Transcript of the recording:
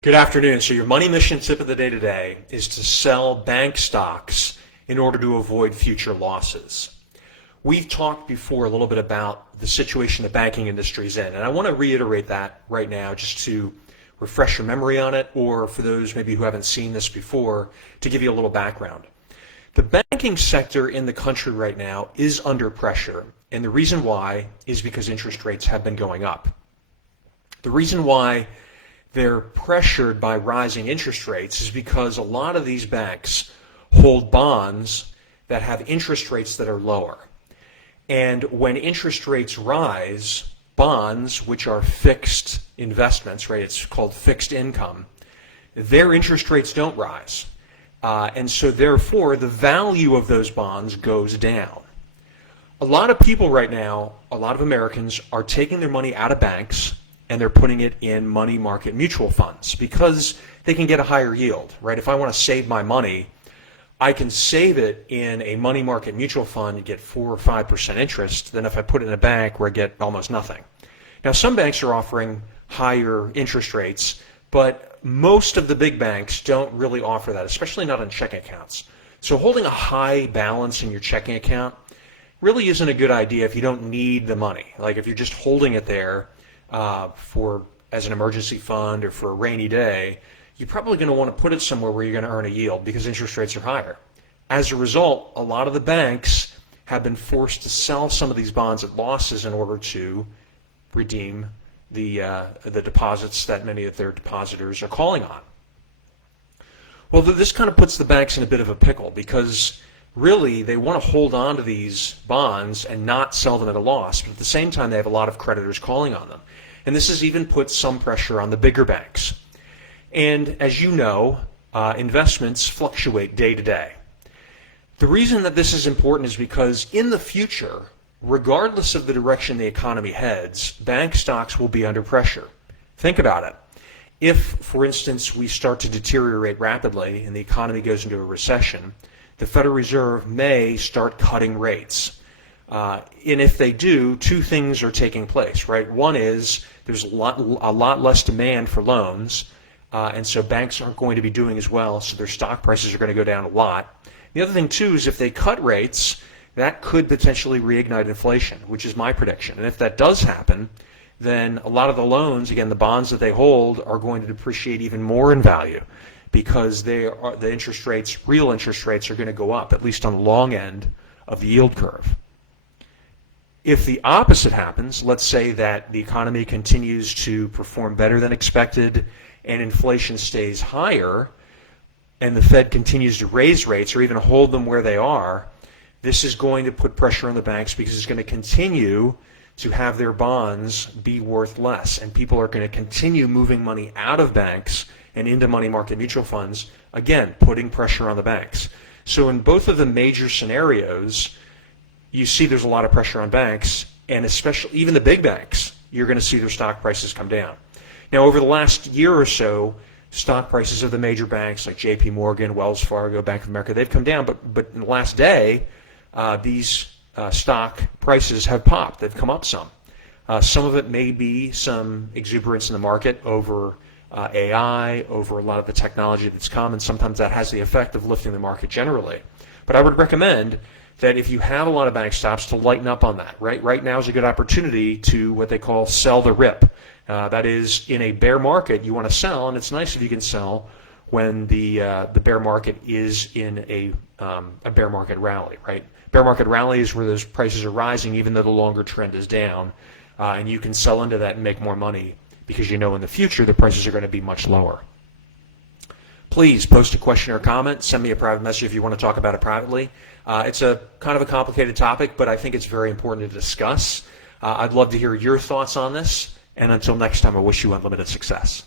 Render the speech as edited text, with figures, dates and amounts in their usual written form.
Good afternoon. So your money mission tip of the day today is to sell bank stocks in order to avoid future losses. We've talked before a little bit about the situation the banking industry is in, and I want to reiterate that right now just to refresh your memory on it, or for those maybe who haven't seen this before, to give you a little background. The banking sector in the country right now is under pressure, and the reason why is because interest rates have been going up. The reason why they're pressured by rising interest rates is because a lot of these banks hold bonds that have interest rates that are lower. And when interest rates rise, bonds, which are fixed investments, right, it's called fixed income, their interest rates don't rise. And so therefore, the value of those bonds goes down. A lot of people right now, a lot of Americans, are taking their money out of banks and they're putting it in money market mutual funds because they can get a higher yield, right? If I want to save my money, I can save it in a money market mutual fund and get 4 or 5% interest than if I put it in a bank where I get almost nothing. Now, some banks are offering higher interest rates, but most of the big banks don't really offer that, especially not on checking accounts. So holding a high balance in your checking account really isn't a good idea if you don't need the money. Like if you're just holding it there as an emergency fund or for a rainy day, you're probably going to want to put it somewhere where you're going to earn a yield because interest rates are higher. As a result, a lot of the banks have been forced to sell some of these bonds at losses in order to redeem the deposits that many of their depositors are calling on. Well, this kind of puts the banks in a bit of a pickle because really they want to hold on to these bonds and not sell them at a loss, but at the same time they have a lot of creditors calling on them. And this has even put some pressure on the bigger banks. And as you know, investments fluctuate day to day. The reason that this is important is because in the future, regardless of the direction the economy heads, bank stocks will be under pressure. Think about it. If, for instance, we start to deteriorate rapidly and the economy goes into a recession, the Federal Reserve may start cutting rates. And if they do, two things are taking place, right? One is there's a lot less demand for loans, and so banks aren't going to be doing as well, so their stock prices are going to go down a lot. The other thing, too, is if they cut rates, that could potentially reignite inflation, which is my prediction. And if that does happen, then a lot of the loans, again, the bonds that they hold, are going to depreciate even more in value because the interest rates, real interest rates, are going to go up, at least on the long end of the yield curve. If the opposite happens, let's say that the economy continues to perform better than expected and inflation stays higher and the Fed continues to raise rates or even hold them where they are, this is going to put pressure on the banks because it's going to continue to have their bonds be worth less, and people are going to continue moving money out of banks and into money market mutual funds, again, putting pressure on the banks. So in both of the major scenarios, you see there's a lot of pressure on banks, and especially even the big banks, you're going to see their stock prices come down. Now, over the last year or so, stock prices of the major banks like JP Morgan, Wells Fargo, Bank of America, they've come down, but in the last day, these stock prices have popped. They've come up some. Some of it may be some exuberance in the market over AI, over a lot of the technology that's come, and sometimes that has the effect of lifting the market generally. But I would recommend that if you have a lot of bank stocks, to lighten up on that. Right now is a good opportunity to what they call sell the rip. That is, in a bear market, you want to sell, and it's nice if you can sell when the bear market is in a bear market rally, right? Bear market rally is where those prices are rising even though the longer trend is down, and you can sell into that and make more money because you know in the future the prices are going to be much lower. Please post a question or comment. Send me a private message if you want to talk about it privately. It's a kind of a complicated topic, but I think it's very important to discuss. I'd love to hear your thoughts on this. And until next time, I wish you unlimited success.